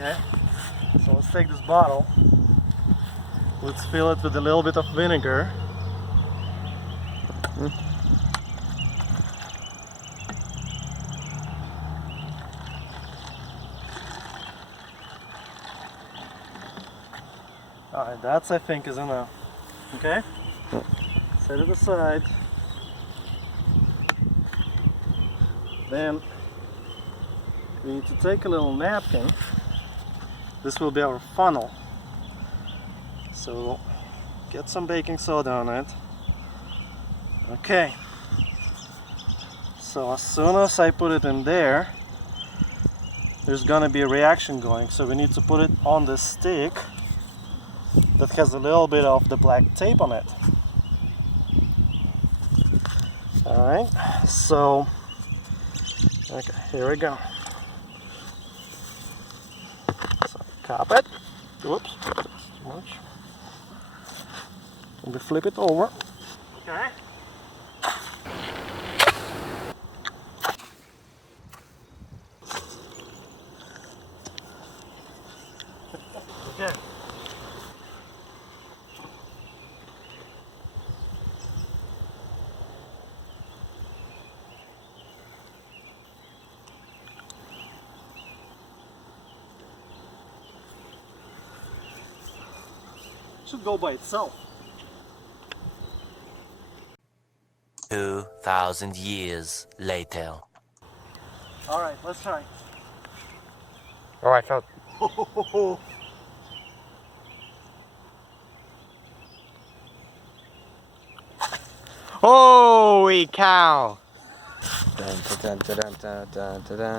Okay, so let's take this bottle. Let's fill it with a little bit of vinegar. Alright, that's I think is enough. Okay? Set it aside. Then we need to take a little napkin. This will be our funnel. So get some baking soda on it. Okay. So as soon as I put it in there, there's gonna be a reaction going. So we need to put it on the stick that has a little bit of the black tape on it. Alright, so okay, here we go. So cap it. Whoops, that's too much. And we flip it over. Okay. Okay. Should go by itself. 2,000 years later. Alright, let's try. Oh, I felt. Holy cow! Dun, dun, dun, dun, dun, dun, dun, dun.